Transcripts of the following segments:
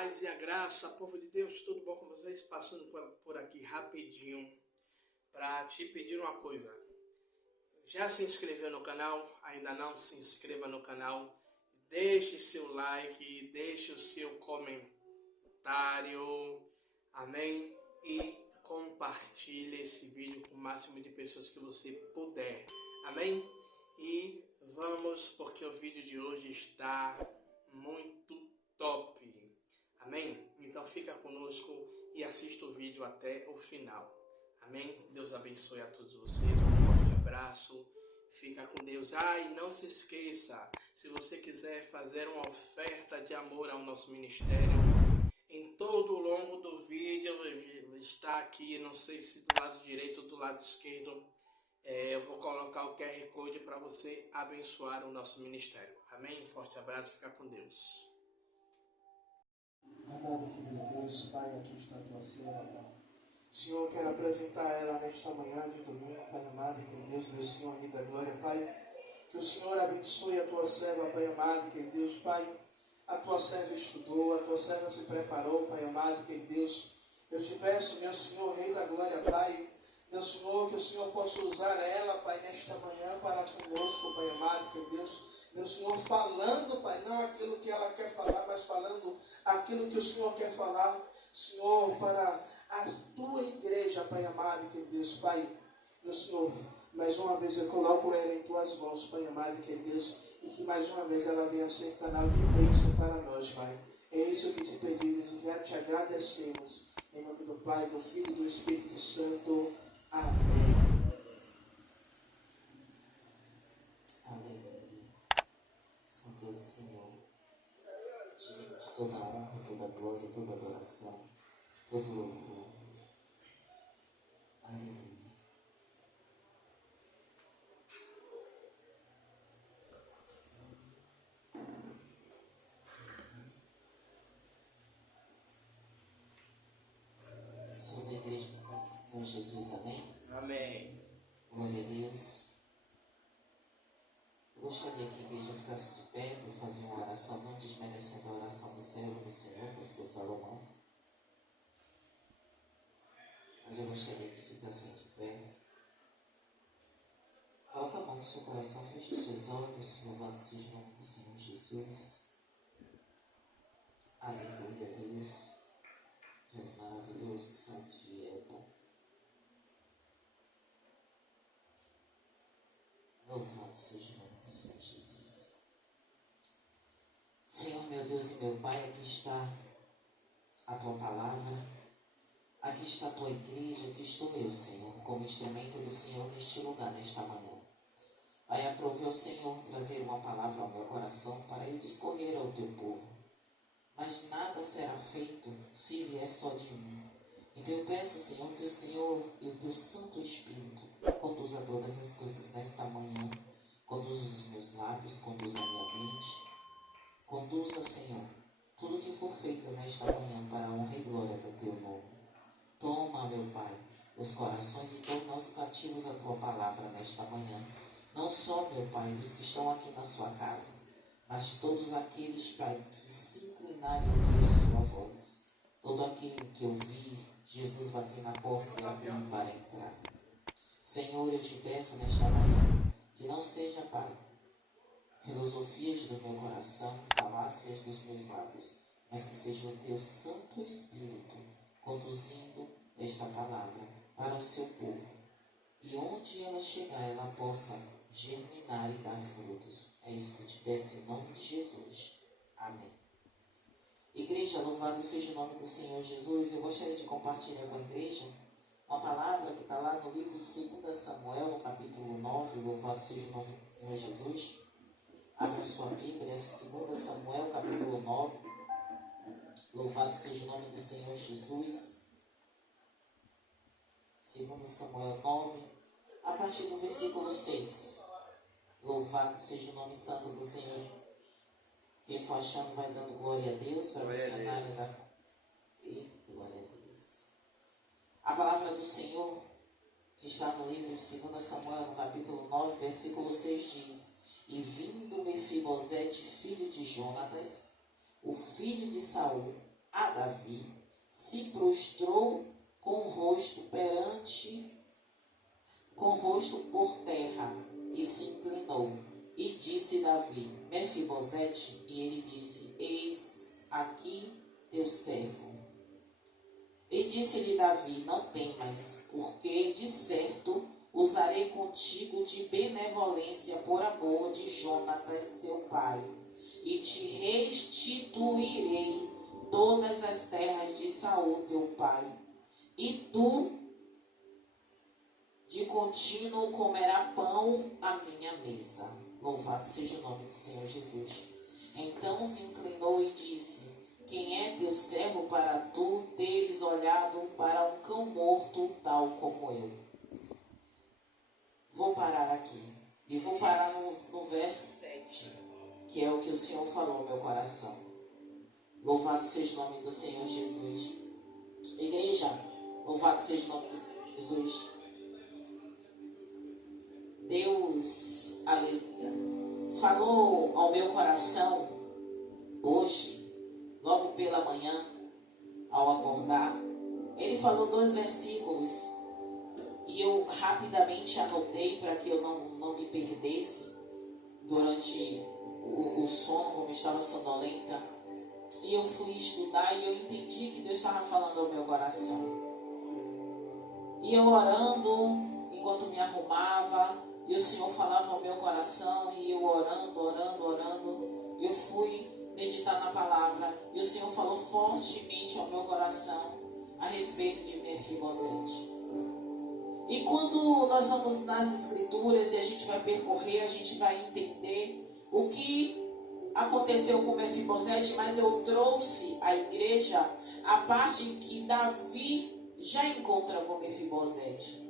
paz e a graça, povo de Deus, tudo bom com vocês? Passando por aqui rapidinho para te pedir uma coisa. Já se inscreveu no canal? Ainda não? Se inscreva no canal, deixe seu like, deixe o seu comentário, amém? E compartilhe esse vídeo com o máximo de pessoas que você puder, amém? E vamos, porque o vídeo de hoje está muito top, amém? Então fica conosco e assista o vídeo até o final, amém? Deus abençoe a todos vocês, um forte abraço, fica com Deus. E não se esqueça, se você quiser fazer uma oferta de amor ao nosso ministério, em todo o longo do vídeo está aqui, não sei se do lado direito ou do lado esquerdo, eu vou colocar o QR Code para você abençoar o nosso ministério. Amém? Forte abraço, fica com Deus. Amado querido Deus, Pai, aqui está a tua serva, Pai. Senhor, eu quero apresentar ela nesta manhã de domingo, Pai amado, querido Deus, meu Senhor, Rei da Glória, Pai. Que o Senhor abençoe a tua serva, Pai amado, querido Deus, Pai. A tua serva estudou, a tua serva se preparou, Pai amado, querido Deus. Eu te peço, meu Senhor, Rei da Glória, Pai, meu Senhor, que o Senhor possa usar ela, Pai, nesta manhã para conosco, Pai amado, querido Deus. Meu Senhor, falando, Pai, não aquilo que ela quer falar, mas falando aquilo que o Senhor quer falar, Senhor, para a tua igreja, Pai amado, querido Deus, Pai. Meu Senhor, mais uma vez eu coloco ela em tuas mãos, Pai amado, querido Deus, e que mais uma vez ela venha ser canal de bênção para nós, Pai. É isso que te pedimos e já te agradecemos. Em nome do Pai, do Filho e do Espírito Santo. Amém. Aleluia. Santo é o Senhor. Digno de toda a honra, toda a glória, toda a adoração, todo o louvor. Aleluia. Senhor da igreja, Senhor Jesus, amém? Amém. Glória a Deus. Eu gostaria que a igreja ficasse de pé para fazer uma oração, não desmerecendo a oração do servo do Senhor, pastor Salomão. Mas eu gostaria que ficassem de pé. Coloque a mão no seu coração, feche os seus olhos, louvado seja o nome do Senhor Jesus. Aleluia, Deus. Tu és maravilhoso, santo e fiel, Pai. Louvado seja o nome do Senhor Jesus. Senhor, meu Deus e meu Pai, aqui está a tua palavra, aqui está a tua igreja, aqui estou eu, Senhor, como instrumento do Senhor neste lugar, nesta manhã. Pai, aprove ao Senhor trazer uma palavra ao meu coração para eu discorrer ao teu povo. Mas nada será feito se vier só de mim. Então eu peço, Senhor, que o Senhor e o teu Santo Espírito conduza todas as coisas nesta manhã. Conduza os meus lábios, conduza a minha mente. Conduza, Senhor, tudo que for feito nesta manhã para a honra e glória do teu nome. Toma, meu Pai, os corações e torna-os cativos à tua palavra nesta manhã. Não só, meu Pai, dos que estão aqui na sua casa, mas de todos aqueles, Pai, que se inclinarem a ouvir a sua voz. Todo aquele que ouvir Jesus bater na porta e abrir para entrar. Senhor, eu te peço nesta manhã que não seja, Pai, filosofias do meu coração, falácias dos meus lábios, mas que seja o teu Santo Espírito conduzindo esta palavra para o seu povo. E onde ela chegar, ela possa germinar e dar frutos. É isso que eu te peço em nome de Jesus. Amém. Igreja, louvado seja o nome do Senhor Jesus. Eu gostaria de compartilhar com a igreja uma palavra que está lá no livro de 2 Samuel, no capítulo 9. Louvado seja o nome do Senhor Jesus. Abra sua Bíblia, 2 Samuel, capítulo 9. Louvado seja o nome do Senhor Jesus. 2 Samuel 9, a partir do versículo 6. Louvado seja o nome santo do Senhor. Quem for achando vai dando glória a Deus para o missionário da... E glória a Deus. A palavra do Senhor, que está no livro de 2 Samuel, no capítulo 9, versículo 6, diz: E vindo Mefibosete, filho de Jonatas, o filho de Saul, a Davi, se prostrou com o rosto por terra e se inclinou. E disse Davi: Mefibosete. E ele disse: Eis aqui teu servo. E disse-lhe Davi: Não temas, porque de certo usarei contigo de benevolência por amor de Jonatas teu pai, e te restituirei todas as terras de Saul teu pai, e tu de contínuo comerá pão à minha mesa. Louvado seja o nome do Senhor Jesus. Então se inclinou e disse: Quem é teu servo para tu teres olhado para um cão morto tal como eu? Vou parar aqui. E vou parar no verso 7, que é o que o Senhor falou ao meu coração. Louvado seja o nome do Senhor Jesus. Igreja, louvado seja o nome do Senhor Jesus. Deus, aleluia, falou ao meu coração hoje, logo pela manhã, ao acordar. Ele falou 2 versículos e eu rapidamente anotei para que eu não me perdesse durante o sono, como eu estava sonolenta. E eu fui estudar e eu entendi que Deus estava falando ao meu coração. E eu orando, enquanto me arrumava, e o Senhor falava ao meu coração, e eu orando, eu fui meditar na palavra, e o Senhor falou fortemente ao meu coração a respeito de Mefibosete. E quando nós vamos nas Escrituras e a gente vai percorrer, a gente vai entender o que aconteceu com Mefibosete, mas eu trouxe à igreja a parte em que Davi já encontra com Mefibosete.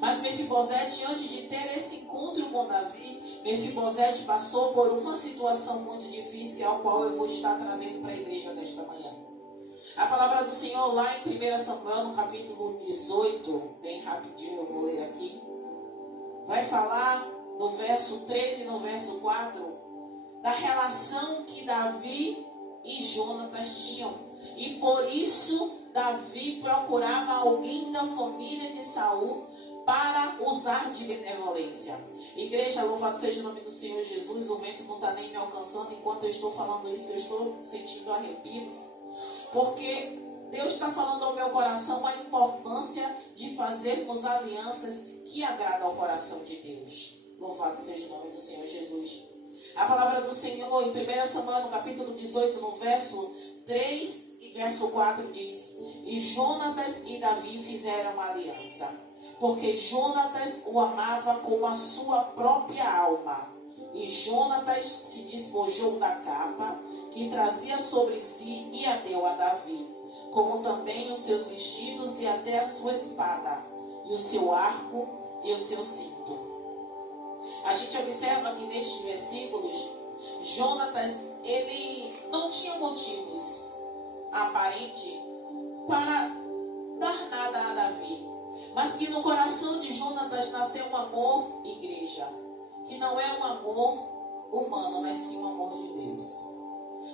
Mas Mefibosete, antes de ter esse encontro com Davi, Mefibosete passou por uma situação muito difícil, que é a qual eu vou estar trazendo para a igreja desta manhã. A palavra do Senhor lá em 1 Samuel, no capítulo 18, bem rapidinho eu vou ler aqui, vai falar no verso 3 e no verso 4, da relação que Davi e Jonatas tinham. E por isso Davi procurava alguém da família de Saul para usar de benevolência. Igreja, louvado seja o nome do Senhor Jesus. O vento não está nem me alcançando. Enquanto eu estou falando isso, eu estou sentindo arrepios, porque Deus está falando ao meu coração a importância de fazermos alianças que agradam ao coração de Deus. Louvado seja o nome do Senhor Jesus. A palavra do Senhor em 1 Samuel, no capítulo 18, no verso 3 e verso 4 diz: E Jonatas e Davi fizeram uma aliança, porque Jonatas o amava como a sua própria alma. E Jonatas se despojou da capa que trazia sobre si e a deu a Davi, como também os seus vestidos e até a sua espada, e o seu arco e o seu cinto. A gente observa que nestes versículos, Jonatas, ele não tinha motivos aparentes para dar nada a Davi, mas que no coração de Jonatas nasceu um amor, igreja, que não é um amor humano, mas sim um amor de Deus.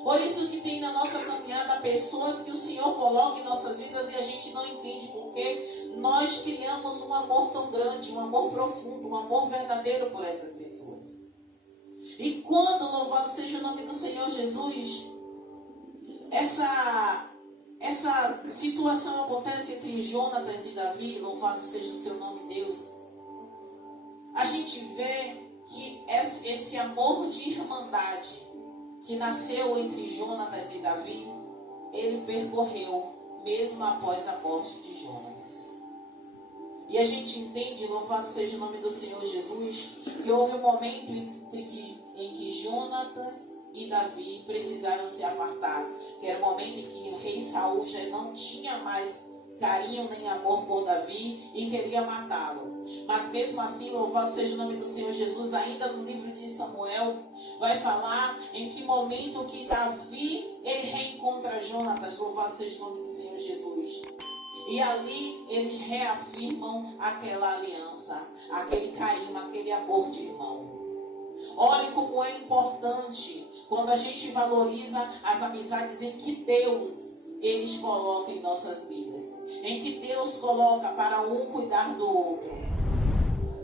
Por isso que tem na nossa caminhada pessoas que o Senhor coloca em nossas vidas e a gente não entende porque nós criamos um amor tão grande, um amor profundo, um amor verdadeiro por essas pessoas. E quando, louvado seja o nome do Senhor Jesus, essa situação acontece entre Jonatas e Davi, louvado seja o seu nome, Deus, a gente vê que esse amor de irmandade que nasceu entre Jonatas e Davi, ele percorreu mesmo após a morte de Jonatas. E a gente entende, louvado seja o nome do Senhor Jesus, que houve um momento em que Jonatas e Davi precisaram se apartar, que era o momento em que o rei Saul já não tinha mais carinho nem amor por Davi e queria matá-lo. Mas mesmo assim, louvado seja o nome do Senhor Jesus, ainda no livro de Samuel, vai falar em que momento que Davi, ele reencontra Jonatas, louvado seja o nome do Senhor Jesus. E ali eles reafirmam aquela aliança, aquele carinho, aquele amor de irmão. Olhe como é importante quando a gente valoriza as amizades em que Deus, eles colocam em nossas vidas, em que Deus coloca para um cuidar do outro.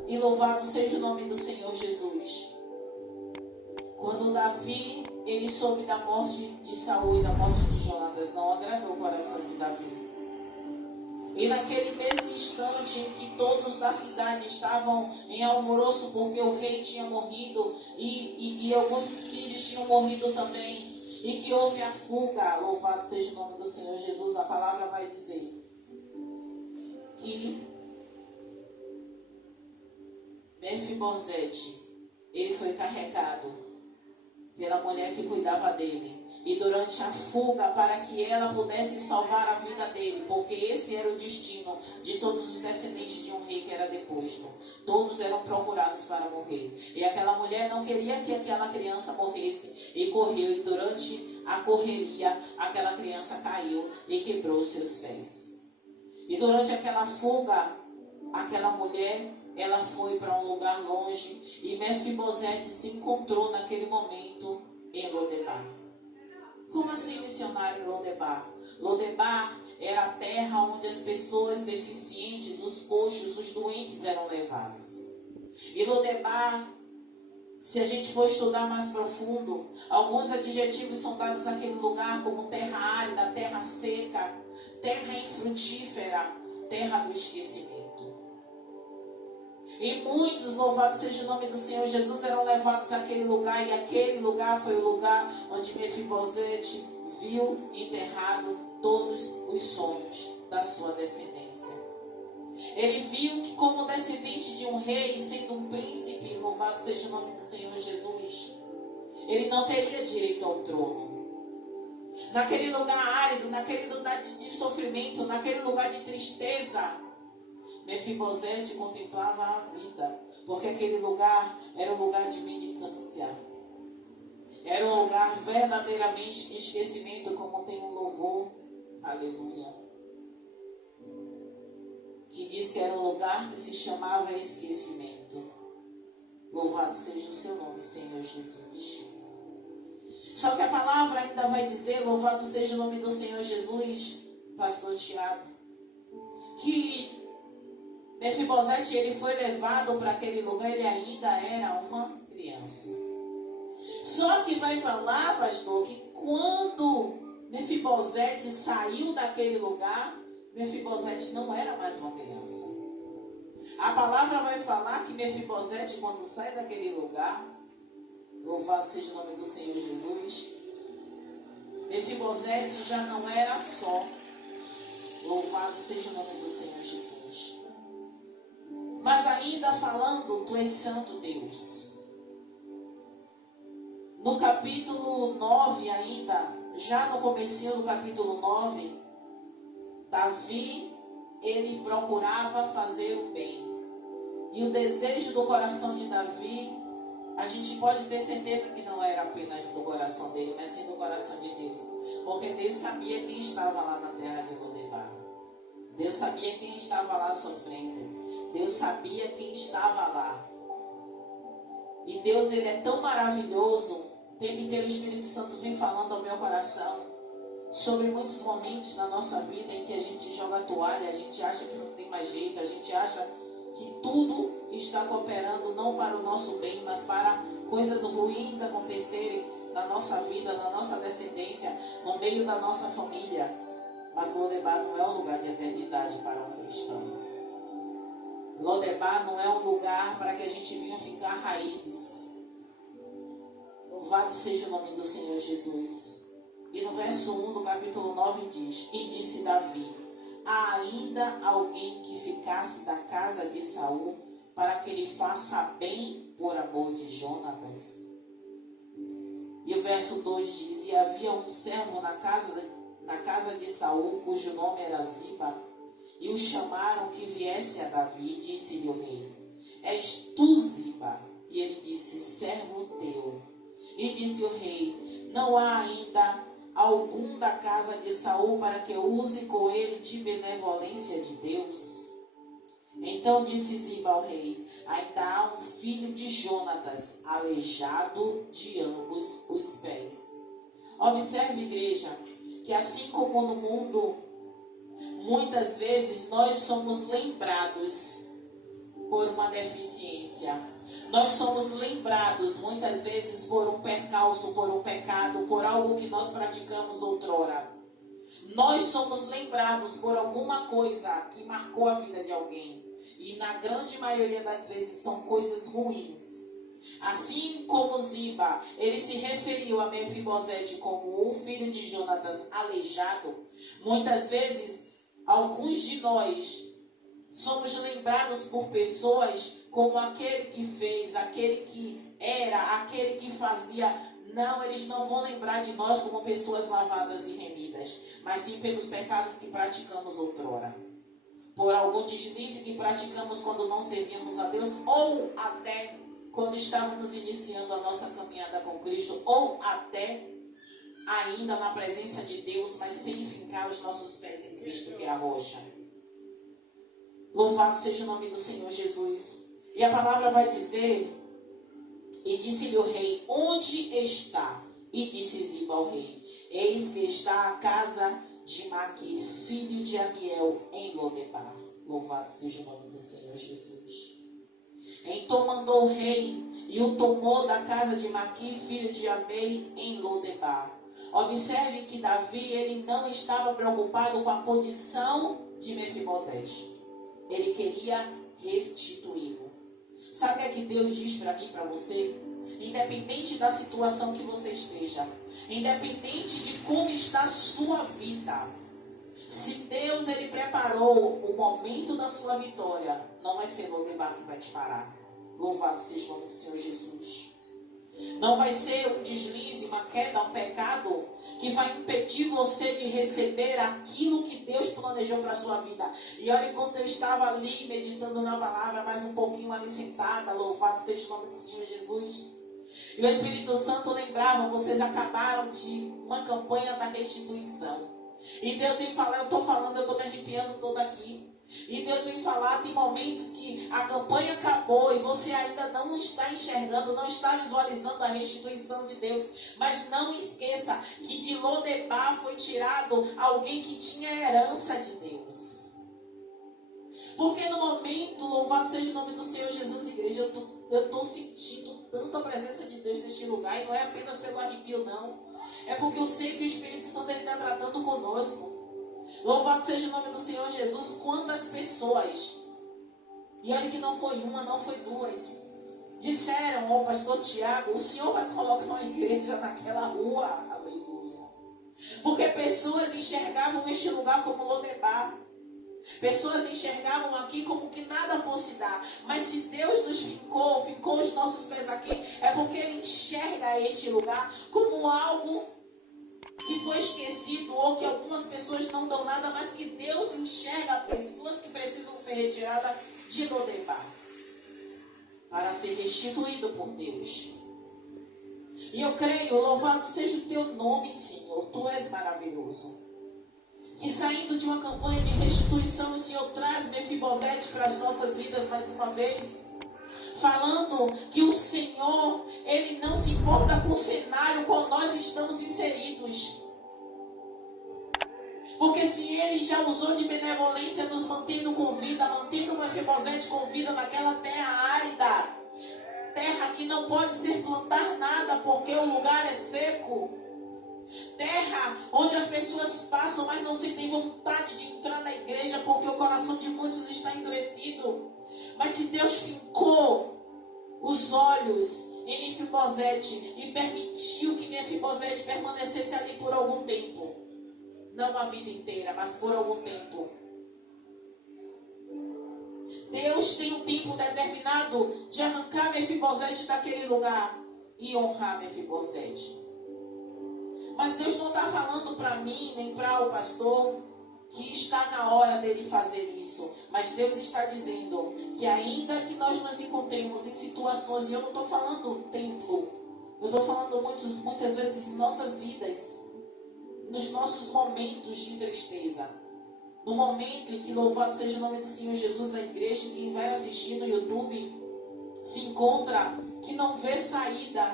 E louvado seja o nome do Senhor Jesus. Quando Davi, ele soube da morte de Saul e da morte de Jonatas, não agradou o coração de Davi. E naquele mesmo instante em que todos da cidade estavam em alvoroço porque o rei tinha morrido e alguns sírios tinham morrido também, e que houve a fuga, louvado seja o nome do Senhor Jesus, a palavra vai dizer que Mefibosete, ele foi carregado pela mulher que cuidava dele, e durante a fuga, para que ela pudesse salvar a vida dele, porque esse era o destino de todos os descendentes de um rei que era deposto. Todos eram procurados para morrer, e aquela mulher não queria que aquela criança morresse, e correu, e durante a correria, aquela criança caiu e quebrou seus pés. E durante aquela fuga, aquela mulher, ela foi para um lugar longe, e Mefibosete se encontrou naquele momento em Lodebar. Como assim, missionário, Lodebar? Lodebar era a terra onde as pessoas deficientes, os coxos, os doentes eram levados. E Lodebar, se a gente for estudar mais profundo, alguns adjetivos são dados àquele lugar, como terra árida, terra seca, terra infrutífera, terra do esquecimento. E muitos, louvado seja o nome do Senhor Jesus, eram levados àquele lugar, e aquele lugar foi o lugar onde Mefibosete viu enterrado todos os sonhos da sua descendência. Ele viu que, como descendente de um rei, sendo um príncipe, louvado seja o nome do Senhor Jesus, ele não teria direito ao trono. Naquele lugar árido, naquele lugar de sofrimento, naquele lugar de tristeza, Mefibosete contemplava a vida, porque aquele lugar era um lugar de mendicância. Era um lugar verdadeiramente de esquecimento, como tem um louvor, aleluia, que diz que era um lugar que se chamava esquecimento. Louvado seja o seu nome, Senhor Jesus. Só que a palavra ainda vai dizer, louvado seja o nome do Senhor Jesus, pastor Tiago, que Mefibosete, ele foi levado para aquele lugar, ele ainda era uma criança. Só que vai falar, pastor, que quando Mefibosete saiu daquele lugar, Mefibosete não era mais uma criança. A palavra vai falar que Mefibosete, quando sai daquele lugar, louvado seja o nome do Senhor Jesus, Mefibosete já não era só, louvado seja o nome do Senhor Jesus. Mas ainda falando, tu és santo Deus. No capítulo 9 ainda, já no comecinho do capítulo 9, Davi, ele procurava fazer o bem. E o desejo do coração de Davi, a gente pode ter certeza que não era apenas do coração dele, mas sim do coração de Deus. Porque Deus sabia quem estava lá na terra de Lodebar. Deus sabia quem estava lá sofrendo. Deus sabia quem estava lá. E Deus, ele é tão maravilhoso. O tempo inteiro o Espírito Santo vem falando ao meu coração sobre muitos momentos na nossa vida em que a gente joga a toalha, a gente acha que não tem mais jeito, a gente acha que tudo está cooperando não para o nosso bem, mas para coisas ruins acontecerem na nossa vida, na nossa descendência, no meio da nossa família. Mas Lodebar não é um lugar de eternidade para um cristão. Lodebar não é um lugar para que a gente venha ficar raízes. Louvado seja o nome do Senhor Jesus. E no verso 1 do capítulo 9 diz: E disse Davi: há ainda alguém que ficasse da casa de Saul, para que ele faça bem por amor de Jonatas? E o verso 2 diz: E havia um servo na casa de Saul, cujo nome era Ziba, e o chamaram que viesse a Davi, e disse-lhe o rei: És tu, Ziba? E ele disse: servo teu. E disse o rei: não há ainda algum da casa de Saul para que eu use com ele de benevolência de Deus? Então disse Ziba ao rei: ainda há um filho de Jonatas, aleijado de ambos os pés. Observe, igreja, que assim como no mundo, muitas vezes nós somos lembrados por uma deficiência. Nós somos lembrados muitas vezes por um percalço, por um pecado, por algo que nós praticamos outrora. Nós somos lembrados por alguma coisa que marcou a vida de alguém. E na grande maioria das vezes são coisas ruins. Assim como Ziba, ele se referiu a Mefibosete como o filho de Jonatas aleijado. Muitas vezes, alguns de nós somos lembrados por pessoas como aquele que fez, aquele que era, aquele que fazia. Não, eles não vão lembrar de nós como pessoas lavadas e remidas, mas sim pelos pecados que praticamos outrora. Por algum deslize que praticamos quando não servíamos a Deus, ou até quando estávamos iniciando a nossa caminhada com Cristo, ou até ainda na presença de Deus, mas sem fincar os nossos pés em Cristo, que é a rocha. Louvado seja o nome do Senhor Jesus. E a palavra vai dizer: e disse-lhe o rei, onde está? E disse Ziba ao rei, eis que está a casa de Maquir, filho de Amiel, em Lodebar. Louvado seja o nome do Senhor Jesus. Então mandou o rei e o tomou da casa de Maquir, filho de Amei, em Lodebar. Observe que Davi, ele não estava preocupado com a condição de Mefibosete. Ele queria restituí-lo. Sabe o que é que Deus diz para mim e para você? Independente da situação que você esteja, independente de como está a sua vida, se Deus ele preparou o momento da sua vitória, não vai ser Lodebar que vai te parar. Louvado seja o nome do Senhor Jesus. Não vai ser um deslize, uma queda, um pecado que vai impedir você de receber aquilo que Deus planejou para a sua vida. E olha, quando eu estava ali meditando na palavra, mais um pouquinho ali sentada, louvado seja o nome do Senhor Jesus. E o Espírito Santo lembrava, vocês acabaram de uma campanha da restituição. E Deus vem falar, eu estou falando, eu estou me arrepiando toda aqui. E Deus vem falar, tem momentos que a campanha acabou e você ainda não está enxergando, não está visualizando a restituição de Deus. Mas não esqueça que de Lodebar foi tirado alguém que tinha herança de Deus. Porque no momento, louvado seja o nome do Senhor Jesus, igreja, eu estou sentindo tanto a presença de Deus neste lugar. E não é apenas pelo arrepio, não. É porque eu sei que o Espírito Santo está tratando conosco. Louvado seja o nome do Senhor Jesus. Quantas pessoas, e olha que não foi uma, não foi duas, disseram ao pastor Tiago, o Senhor vai colocar uma igreja naquela rua. Aleluia. Porque pessoas enxergavam este lugar como Lodebar. Pessoas enxergavam aqui como que nada fosse dar. Mas se Deus nos fincou os nossos pés aqui, é porque Ele enxerga este lugar como algo que foi esquecido, ou que algumas pessoas não dão nada, mas que Deus enxerga pessoas que precisam ser retiradas de Lodebar para ser restituído por Deus. E eu creio, louvado seja o teu nome, Senhor, tu és maravilhoso. Que saindo de uma campanha de restituição, o Senhor traz Mefibosete para as nossas vidas mais uma vez, falando que o Senhor, Ele não se importa com o cenário qual nós estamos inseridos. Porque se Ele já usou de benevolência nos mantendo com vida, mantendo Mefibosete com vida naquela terra árida, terra que não pode ser plantar nada porque o lugar é seco, terra onde as pessoas passam, mas não sentem vontade de entrar na igreja porque o coração de muitos está endurecido. Mas se Deus fincou os olhos em Mefibosete e permitiu que Mefibosete permanecesse ali por algum tempo, não a vida inteira, mas por algum tempo, Deus tem um tempo determinado de arrancar Mefibosete daquele lugar e honrar Mefibosete. Mas Deus não está falando para mim, nem para o pastor, que está na hora dele fazer isso. Mas Deus está dizendo que ainda que nós nos encontremos em situações, e eu não estou falando templo, eu estou falando muitas vezes em nossas vidas, nos nossos momentos de tristeza, no momento em que, louvado seja o nome do Senhor Jesus, a igreja, quem vai assistir no YouTube, se encontra que não vê saída,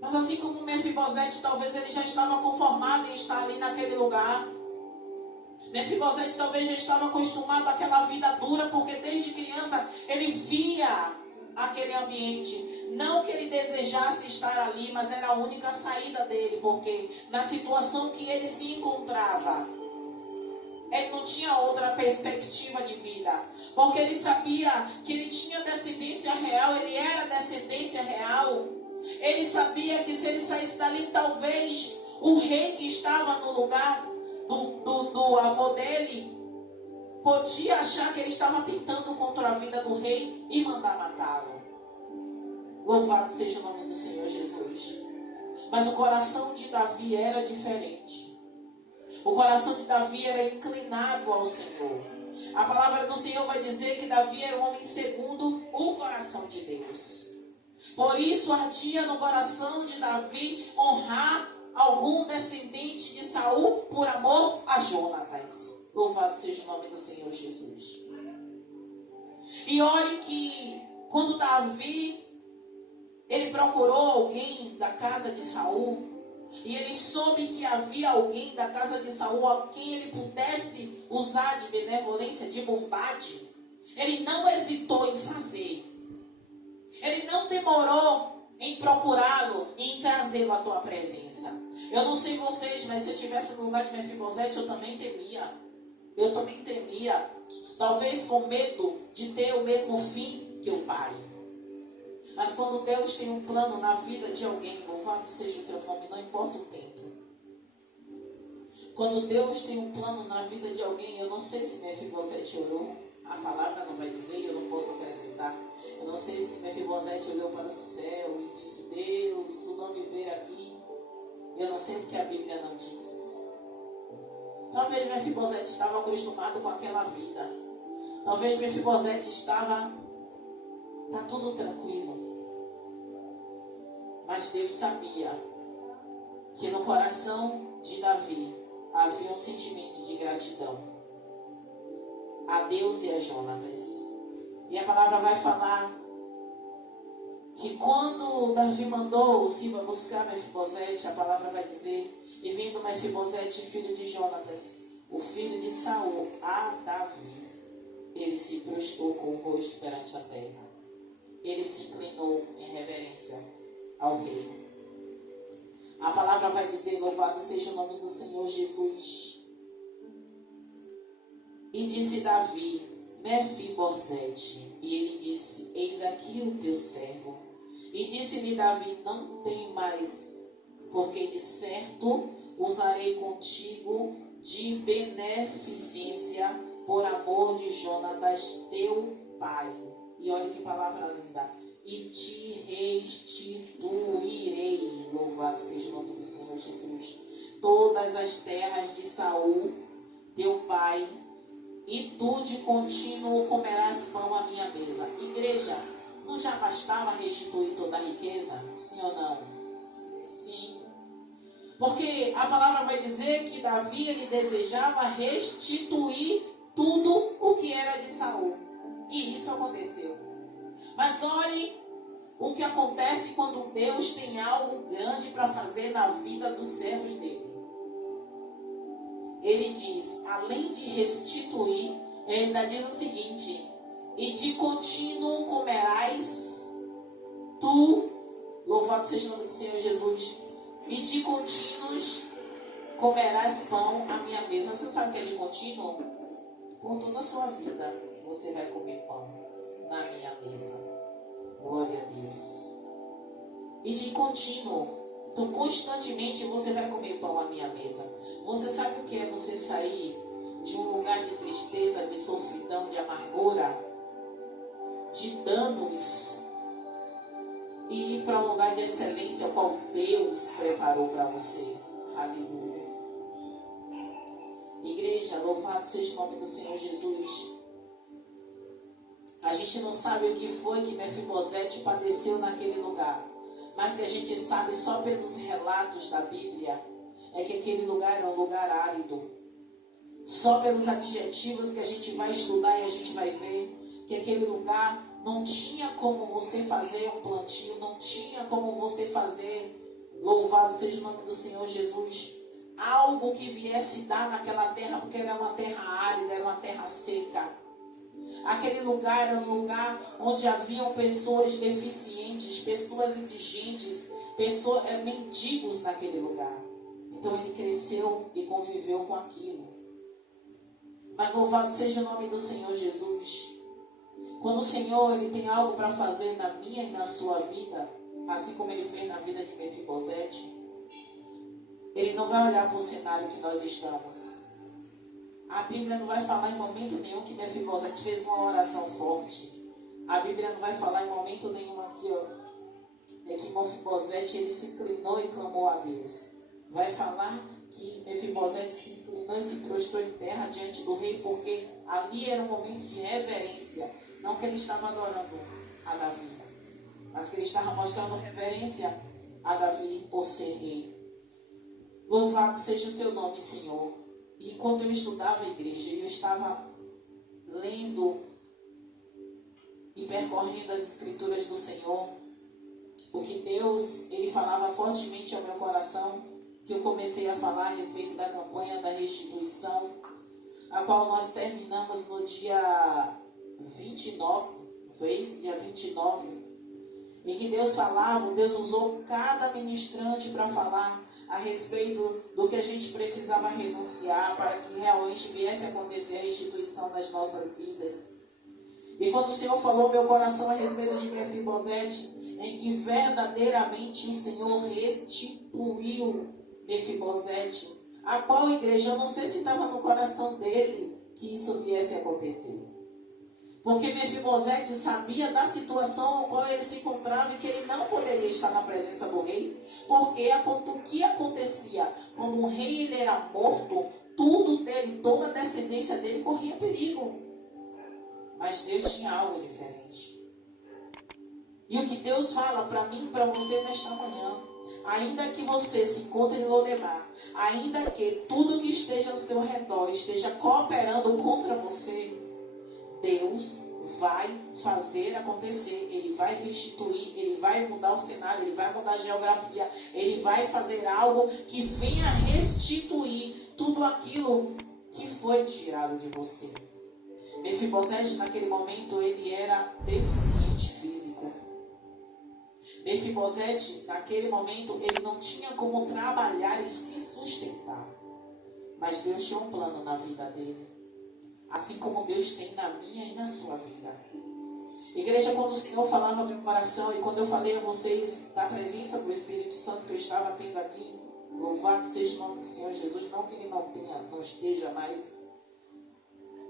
Mas assim como Mefibosete, talvez ele já estava conformado em estar ali naquele lugar. Mefibosete talvez já estava acostumado àquela vida dura, porque desde criança ele via aquele ambiente. Não que ele desejasse estar ali, mas era a única saída dele, porque na situação que ele se encontrava, ele não tinha outra perspectiva de vida. Porque ele sabia que ele tinha descendência real, ele era descendência real. Ele sabia que se ele saísse dali, talvez o rei que estava no lugar do avô dele podia achar que ele estava tentando contra a vida do rei e mandar matá-lo. Louvado seja o nome do Senhor Jesus. Mas o coração de Davi era diferente. O coração de Davi era inclinado ao Senhor. A palavra do Senhor vai dizer que Davi era um homem segundo o coração de Deus. Por isso ardia no coração de Davi honrar algum descendente de Saul por amor a Jonatas. Louvado seja o nome do Senhor Jesus. E olhe que quando Davi ele procurou alguém da casa de Saul, e ele soube que havia alguém da casa de Saul a quem ele pudesse usar de benevolência, de bondade, ele não hesitou em fazer. Ele não demorou em procurá-lo e em trazê-lo à tua presença. Eu não sei vocês, mas se eu estivesse no lugar de Mefibosete, eu também temia. Eu também temia. Talvez com medo de ter o mesmo fim que o pai. Mas quando Deus tem um plano na vida de alguém, louvado seja o teu nome, não importa o tempo. Quando Deus tem um plano na vida de alguém, eu não sei se Mefibosete orou. A palavra não vai dizer e eu não posso acrescentar. Eu não sei se Mefibosete olhou para o céu e disse: Deus, tu não me vê aqui. Eu não sei porque a Bíblia não diz. Talvez Mefibosete estava acostumado com aquela vida. Talvez Mefibosete estava... Está tudo tranquilo. Mas Deus sabia que no coração de Davi havia um sentimento de gratidão a Deus e a Jonatas. E a palavra vai falar que quando Davi mandou Ziba buscar Mefibosete, a palavra vai dizer: e vindo Mefibosete, filho de Jonatas, o filho de Saul, a Davi, ele se prostrou com o rosto perante a terra. Ele se inclinou em reverência ao rei. A palavra vai dizer: louvado seja o nome do Senhor Jesus. E disse Davi: Mefibosete. E ele disse: eis aqui o teu servo. E disse-lhe Davi: não tem mais, porque de certo usarei contigo de beneficência por amor de Jonatas teu pai. E olha que palavra linda. E te restituirei, louvado seja o nome do Senhor Jesus, todas as terras de Saul teu pai, e tu de contínuo comerás pão à minha mesa. Igreja, não já bastava restituir toda a riqueza? Sim ou não? Sim. Porque a palavra vai dizer que Davi, ele desejava restituir tudo o que era de Saul. E isso aconteceu. Mas olhe o que acontece quando Deus tem algo grande para fazer na vida dos servos dele. Ele diz, além de restituir, ele ainda diz o seguinte: e de contínuo comerás tu, louvado seja o nome do Senhor Jesus, e de contínuos comerás pão à minha mesa. Você sabe o que é de contínuo? Por toda a sua vida você vai comer pão na minha mesa. Glória a Deus. E de contínuo, então constantemente você vai comer pão à minha mesa. Você sabe o que é você sair de um lugar de tristeza, de sofridão, de amargura, de danos, e ir para um lugar de excelência, o qual Deus preparou para você? Aleluia. Igreja, louvado seja o nome do Senhor Jesus. A gente não sabe o que foi que Mefibosete padeceu naquele lugar, mas que a gente sabe só pelos relatos da Bíblia é que aquele lugar era um lugar árido. Só pelos adjetivos que a gente vai estudar e a gente vai ver que aquele lugar não tinha como você fazer um plantio, não tinha como você fazer Louvado seja o nome do Senhor Jesus. Algo que viesse dar naquela terra, porque era uma terra árida, era uma terra seca. Aquele lugar era um lugar onde haviam pessoas deficientes, pessoas indigentes, mendigos naquele lugar. Então ele cresceu e conviveu com aquilo. Mas louvado seja o nome do Senhor Jesus. Quando o Senhor ele tem algo para fazer na minha e na sua vida, assim como ele fez na vida de Mefibosete, ele não vai olhar para o cenário que nós estamos. A Bíblia não vai falar em momento nenhum que Mefibosete fez uma oração forte. A Bíblia não vai falar em momento nenhum aqui, é que Mefibosete ele se inclinou e clamou a Deus. Vai falar que Mefibosete se inclinou e se prostrou em terra diante do rei, porque ali era um momento de reverência. Não que ele estava adorando a Davi, mas que ele estava mostrando reverência a Davi por ser rei. Louvado seja o teu nome, Senhor. E enquanto eu estudava a igreja, eu estava lendo e percorrendo as escrituras do Senhor, porque Deus, ele falava fortemente ao meu coração, que eu comecei a falar a respeito da campanha da restituição, a qual nós terminamos no dia 29, dia 29, em que Deus falava, Deus usou cada ministrante para falar a respeito do que a gente precisava renunciar para que realmente viesse a acontecer a restituição das nossas vidas. E quando o Senhor falou meu coração a respeito de Mefibosete, em que verdadeiramente o Senhor restituiu Mefibosete, a qual igreja, eu não sei se estava no coração dele que isso viesse a acontecer. Porque Mefibosete sabia da situação ao qual ele se encontrava e que ele não poderia estar na presença do rei, porque o que acontecia quando um rei ele era morto, tudo dele, toda a descendência dele corria perigo. Mas Deus tinha algo diferente. E o que Deus fala para mim e para você nesta manhã, ainda que você se encontre em Lodebar, ainda que tudo que esteja ao seu redor esteja cooperando contra você, Deus vai fazer acontecer, Ele vai restituir, Ele vai mudar o cenário, Ele vai mudar a geografia, Ele vai fazer algo que venha restituir tudo aquilo que foi tirado de você. Mefibosete naquele momento ele era deficiente físico. Mefibosete naquele momento ele não tinha como trabalhar e se sustentar. Mas Deus tinha um plano na vida dele. Assim como Deus tem na minha e na sua vida. Igreja, quando o Senhor falava meu coração e quando eu falei a vocês da presença do Espírito Santo que eu estava tendo aqui, louvado seja o nome do Senhor Jesus, não que Ele não esteja mais,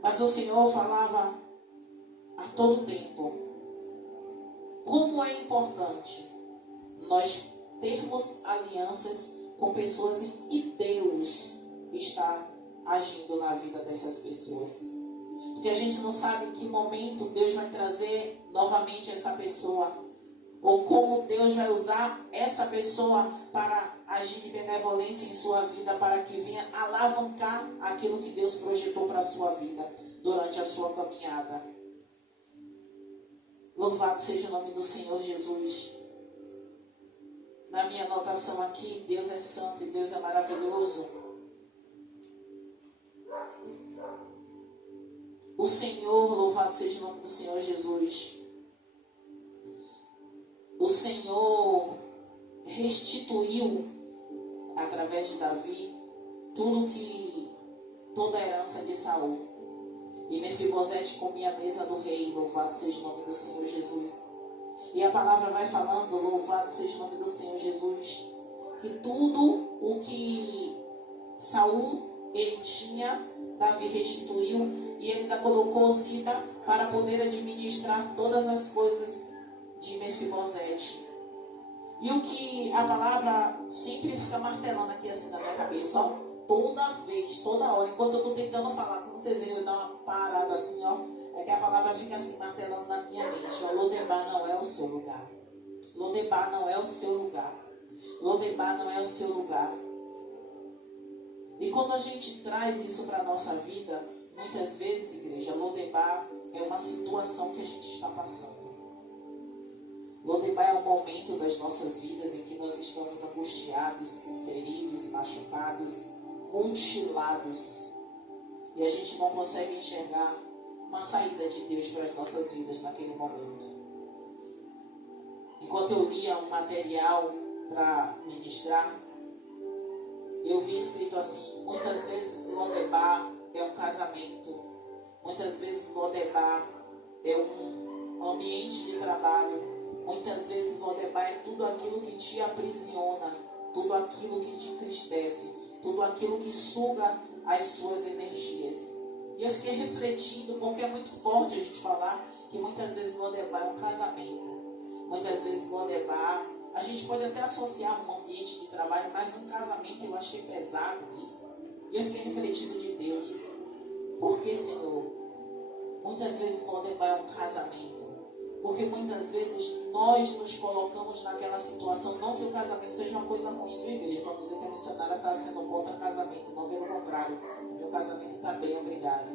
mas o Senhor falava a todo tempo como é importante nós termos alianças com pessoas em que Deus está agindo na vida dessas pessoas. Porque a gente não sabe em que momento Deus vai trazer novamente essa pessoa, ou como Deus vai usar essa pessoa para agir de benevolência em sua vida, para que venha alavancar aquilo que Deus projetou para a sua vida durante a sua caminhada. Louvado seja o nome do Senhor Jesus. Na minha anotação aqui, Deus é santo e Deus é maravilhoso. O Senhor, louvado seja o nome do Senhor Jesus. O Senhor restituiu, através de Davi, toda a herança de Saul. E Mefibosete comia a mesa do rei, louvado seja o nome do Senhor Jesus. E a palavra vai falando, louvado seja o nome do Senhor Jesus, que tudo o que Saul ele tinha, Davi restituiu, e ele ainda colocou Ziba para poder administrar todas as coisas de Mefibosete. E o que a palavra sempre fica martelando aqui assim na minha cabeça, ó, toda vez, toda hora, enquanto eu estou tentando falar, como vocês viram, dar uma parada assim, ó, é que a palavra fica assim martelando na minha mente, ó, Lodebar não é o seu lugar. Lodebar não é o seu lugar. Lodebar não é o seu lugar. E quando a gente traz isso para a nossa vida, muitas vezes, igreja, Lodebar é uma situação que a gente está passando. Lodebar é um momento das nossas vidas em que nós estamos angustiados, feridos, machucados, mutilados. E a gente não consegue enxergar uma saída de Deus para as nossas vidas naquele momento. Enquanto eu lia um material para ministrar, eu vi escrito assim: muitas vezes Lodebar é um casamento, muitas vezes Lodebar é um ambiente de trabalho, muitas vezes Lodebar é tudo aquilo que te aprisiona, tudo aquilo que te entristece, tudo aquilo que suga as suas energias. E eu fiquei refletindo, porque é muito forte a gente falar que muitas vezes Lodebar é um casamento, muitas vezes Lodebar, a gente pode até associar um ambiente de trabalho, mas um casamento eu achei pesado isso. E eu fiquei refletindo de Deus. Por que, Senhor? Muitas vezes Lodebar é um casamento. Porque muitas vezes nós nos colocamos naquela situação. Não que o casamento seja uma coisa ruim, viu, igreja? Vamos dizer que a missionária está sendo contra casamento. Não, pelo contrário. Meu casamento está bem, obrigado.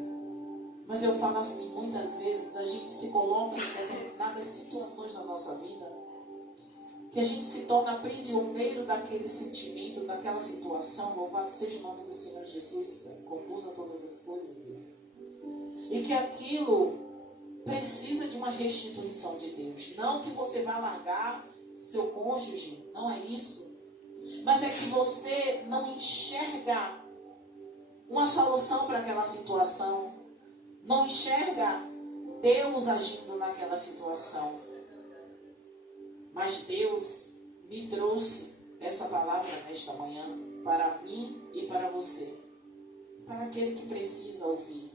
Mas eu falo assim, muitas vezes a gente se coloca em determinadas situações na nossa vida, que a gente se torna prisioneiro daquele sentimento, daquela situação. Louvado seja o nome do Senhor Jesus, conduza todas as coisas, Deus. E que aquilo precisa de uma restituição de Deus. Não que você vá largar seu cônjuge, não é isso. Mas é que você não enxerga uma solução para aquela situação. Não enxerga Deus agindo naquela situação. Mas Deus me trouxe essa palavra nesta manhã para mim e para você. Para aquele que precisa ouvir.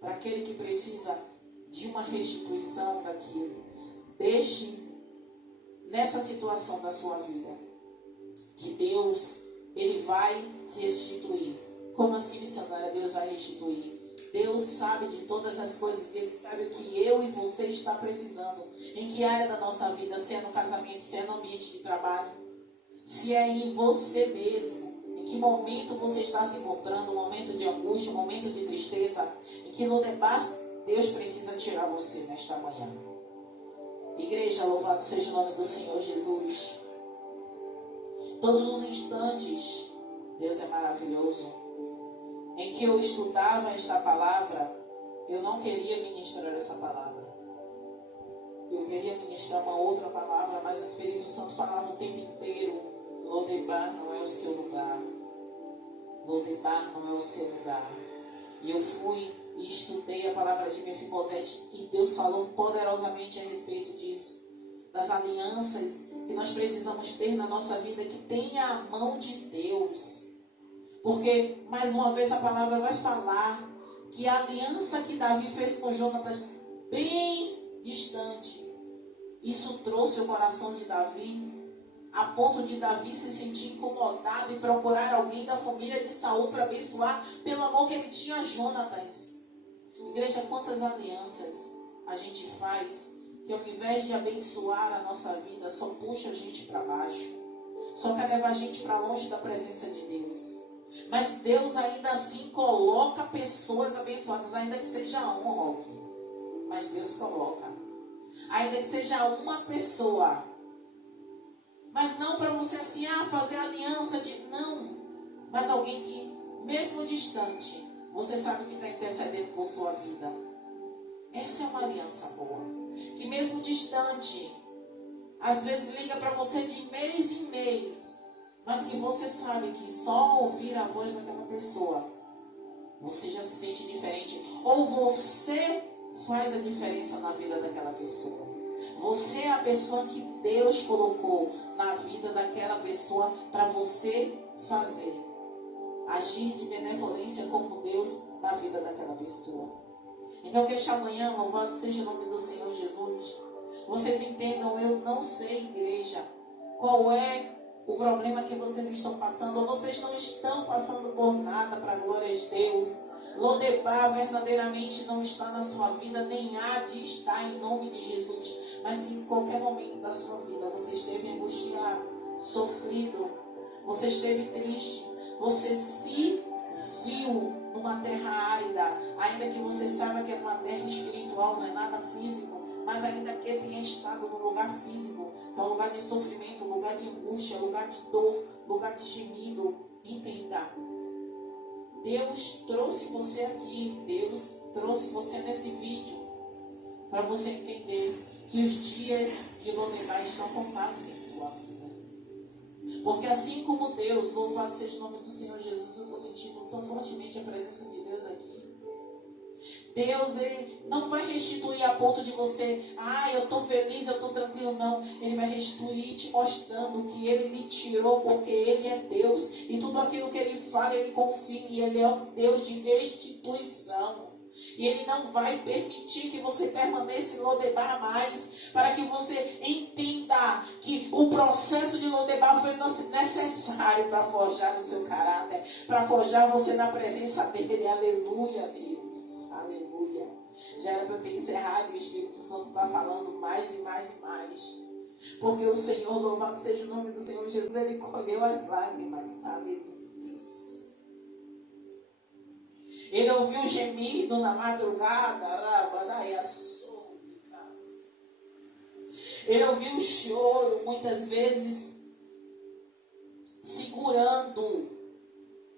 Para aquele que precisa de uma restituição daquilo. Deixe nessa situação da sua vida que Deus, Ele vai restituir. Como assim, missionária? Deus vai restituir. Deus sabe de todas as coisas e Ele sabe o que eu e você está precisando. Em que área da nossa vida, se é no casamento, se é no ambiente de trabalho, se é em você mesmo. Em que momento você está se encontrando, um momento de angústia, um momento de tristeza, em que Lodebar Deus precisa tirar você nesta manhã. Igreja, louvado seja o nome do Senhor Jesus. Todos os instantes, Deus é maravilhoso. Em que eu estudava esta palavra, eu não queria ministrar essa palavra. Eu queria ministrar uma outra palavra, mas o Espírito Santo falava o tempo inteiro: Lodebar não é o seu lugar. Lodebar não é o seu lugar. E eu fui e estudei a palavra de Mefibosete e Deus falou poderosamente a respeito disso. Das alianças que nós precisamos ter na nossa vida, que tenha a mão de Deus. Porque, mais uma vez, a palavra vai falar que a aliança que Davi fez com Jonatas, bem distante, isso trouxe o coração de Davi, a ponto de Davi se sentir incomodado e procurar alguém da família de Saul para abençoar pelo amor que ele tinha a Jonatas. Igreja, quantas alianças a gente faz que ao invés de abençoar a nossa vida, só puxa a gente para baixo, só quer levar a gente para longe da presença de Deus. Mas Deus ainda assim coloca pessoas abençoadas, ainda que seja um, Roque. Mas Deus coloca. Ainda que seja uma pessoa. Mas não para você assim, fazer aliança de... Não. Mas alguém que, mesmo distante, você sabe que está intercedendo por sua vida. Essa é uma aliança boa. Que mesmo distante, às vezes liga para você de mês em mês. Mas que você sabe que só ouvir a voz daquela pessoa, você já se sente diferente. Ou você faz a diferença na vida daquela pessoa. Você é a pessoa que Deus colocou na vida daquela pessoa para você fazer. Agir de benevolência como Deus na vida daquela pessoa. Então que esta manhã, louvado seja o nome do Senhor Jesus, vocês entendam, eu não sei, igreja, qual é o problema que vocês estão passando, ou vocês não estão passando por nada, para a glória de Deus. Lodebar verdadeiramente não está na sua vida, nem há de estar em nome de Jesus. Mas se em qualquer momento da sua vida você esteve angustiado, sofrido, você esteve triste, você se viu numa terra árida, ainda que você saiba que é uma terra espiritual, não é nada físico, mas ainda que ele tenha estado no lugar físico, que é um lugar de sofrimento, um lugar de angústia, um lugar de dor, um lugar de gemido, entenda. Deus trouxe você aqui, Deus trouxe você nesse vídeo, para você entender que os dias de Lodebar estão contados em sua vida. Porque assim como Deus, louvado seja o nome do Senhor Jesus, eu estou sentindo tão fortemente a presença de Deus aqui. Deus, Ele não vai restituir a ponto de você, eu estou feliz, eu estou tranquilo, não. Ele vai restituir te mostrando que Ele lhe tirou, porque Ele é Deus. E tudo aquilo que Ele fala, Ele confirma. Ele é um Deus de restituição. E Ele não vai permitir que você permaneça em Lodebar mais, para que você entenda que o processo de Lodebar foi necessário para forjar o seu caráter, para forjar você na presença dEle. Aleluia, Deus. Aleluia. Já era para eu ter encerrado e o Espírito Santo está falando mais e mais e mais. Porque o Senhor, louvado seja o nome do Senhor Jesus, Ele colheu as lágrimas. Aleluia. Ele ouviu o gemido na madrugada. Ele ouviu o choro, muitas vezes segurando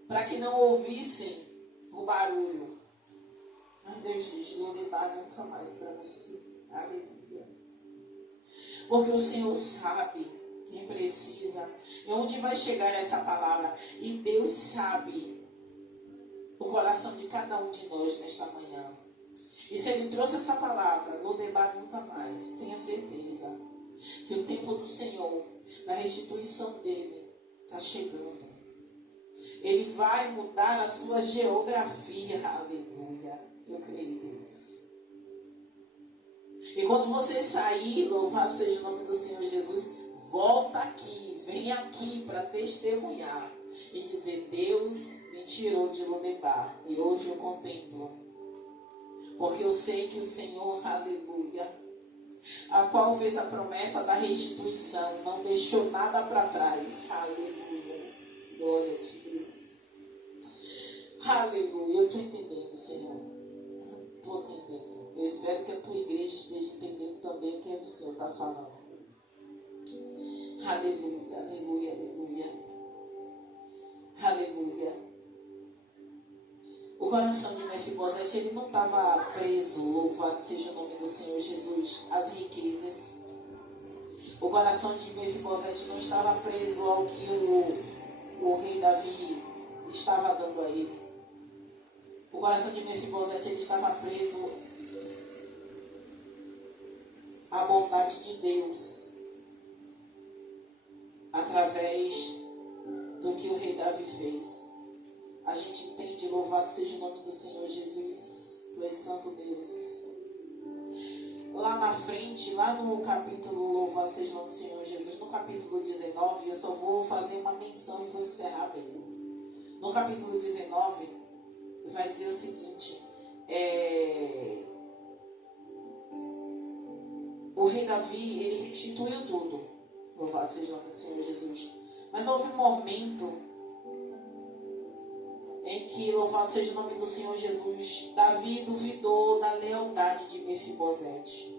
para que não ouvissem o barulho. Mas Deus diz: não levar nunca mais para você. Aleluia. Porque o Senhor sabe quem precisa e onde vai chegar essa palavra. E Deus sabe o coração de cada um de nós nesta manhã. E se Ele trouxe essa palavra, Lodebar nunca mais, tenha certeza que o tempo do Senhor, da restituição dEle, está chegando. Ele vai mudar a sua geografia. Aleluia. Eu creio em Deus. E quando você sair, louvado seja o nome do Senhor Jesus, volta aqui, vem aqui para testemunhar e dizer: Deus me tirou de Lodebar e hoje eu contemplo. Porque eu sei que o Senhor, aleluia, a qual fez a promessa da restituição, não deixou nada para trás. Aleluia. Glória a Deus. Aleluia. Eu estou entendendo, Senhor. Estou entendendo. Eu espero que a tua igreja esteja entendendo também o que o Senhor está falando. Aleluia, aleluia, aleluia. Aleluia. O coração de Mefibosete, ele não estava preso, louvado seja o nome do Senhor Jesus, às riquezas. O coração de Mefibosete não estava preso ao que o rei Davi estava dando a ele. O coração de Mefibosete, ele estava preso à bondade de Deus, através do que o rei Davi fez. A gente entende, louvado seja o nome do Senhor Jesus, tu és santo Deus. Lá na frente, lá no capítulo, louvado seja o nome do Senhor Jesus, no capítulo 19, eu só vou fazer uma menção e vou encerrar mesmo. No capítulo 19, vai dizer o seguinte: o rei Davi, ele restituiu tudo, louvado seja o nome do Senhor Jesus. Mas houve um momento em que, louvado seja o nome do Senhor Jesus, Davi duvidou da lealdade de Mefibosete.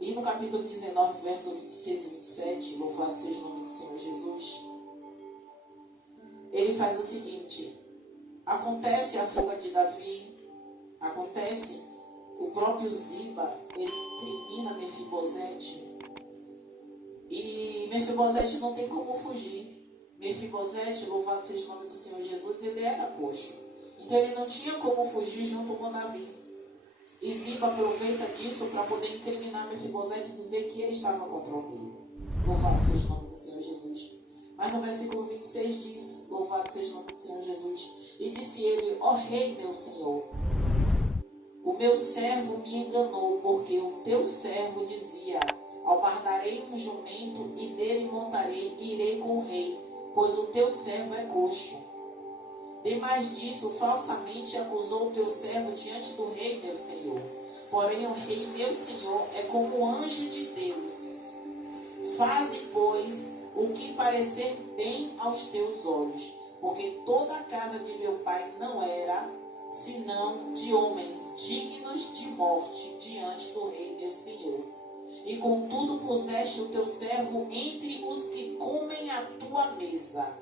E no capítulo 19, verso 26 e 27, louvado seja o nome do Senhor Jesus, ele faz o seguinte: acontece a fuga de Davi, acontece, o próprio Ziba, ele incrimina Mefibosete, e Mefibosete não tem como fugir. Mefibosete, louvado seja o nome do Senhor Jesus, ele era coxo. Então ele não tinha como fugir junto com Davi. E Ziba aproveita disso para poder incriminar Mefibosete e dizer que ele estava contra o rei. Louvado seja o nome do Senhor Jesus. Mas no versículo 26 diz: louvado seja o nome do Senhor Jesus. E disse ele: ó rei, meu senhor, o meu servo me enganou, porque o teu servo dizia: albardarei um jumento e nele montarei e irei com o rei, pois o teu servo é coxo. Demais disso, falsamente acusou o teu servo diante do rei, meu senhor. Porém, o rei, meu senhor, é como o anjo de Deus. Faze, pois, o que parecer bem aos teus olhos, porque toda a casa de meu pai não era, senão de homens dignos de morte diante do Rei meu Senhor. E contudo puseste o teu servo entre os que comem a tua mesa.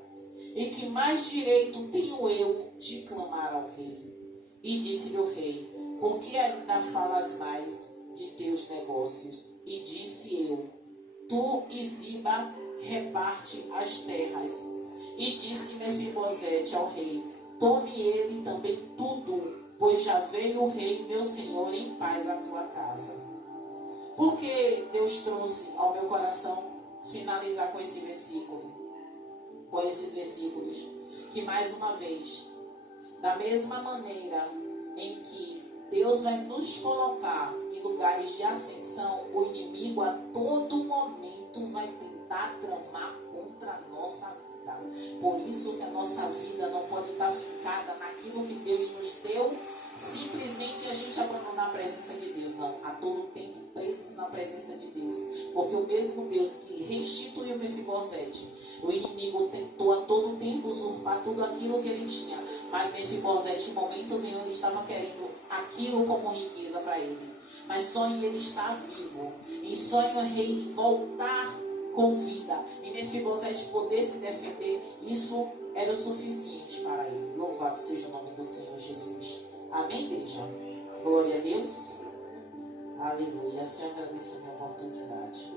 E que mais direito tenho eu de clamar ao rei? E disse-lhe o rei: por que ainda falas mais de teus negócios? E disse eu: tu e Ziba reparte as terras. E disse Mefibosete ao rei: tome ele também tudo, pois já veio o rei meu senhor em paz à tua casa. Porque Deus trouxe ao meu coração finalizar com esse versículo, com esses versículos, que mais uma vez, da mesma maneira em que Deus vai nos colocar em lugares de ascensão, o inimigo a todo momento vai tentar tramar contra a nossa vida. Por isso que a nossa vida não pode estar fincada naquilo que Deus nos deu, simplesmente a gente abandonar a presença de Deus. Não, a todo tempo presos na presença de Deus. Porque o mesmo Deus que restituiu Mefibosete, o inimigo tentou a todo tempo usurpar tudo aquilo que ele tinha. Mas Mefibosete, em momento nenhum, ele estava querendo aquilo como riqueza para ele. Mas só em ele estar vivo, e só em o rei voltar com vida, e Mefibosete poder se defender, isso era o suficiente para ele. Louvado seja o nome do Senhor Jesus. Amém, igreja? Glória a Deus. Aleluia. Senhor, agradeço a minha oportunidade.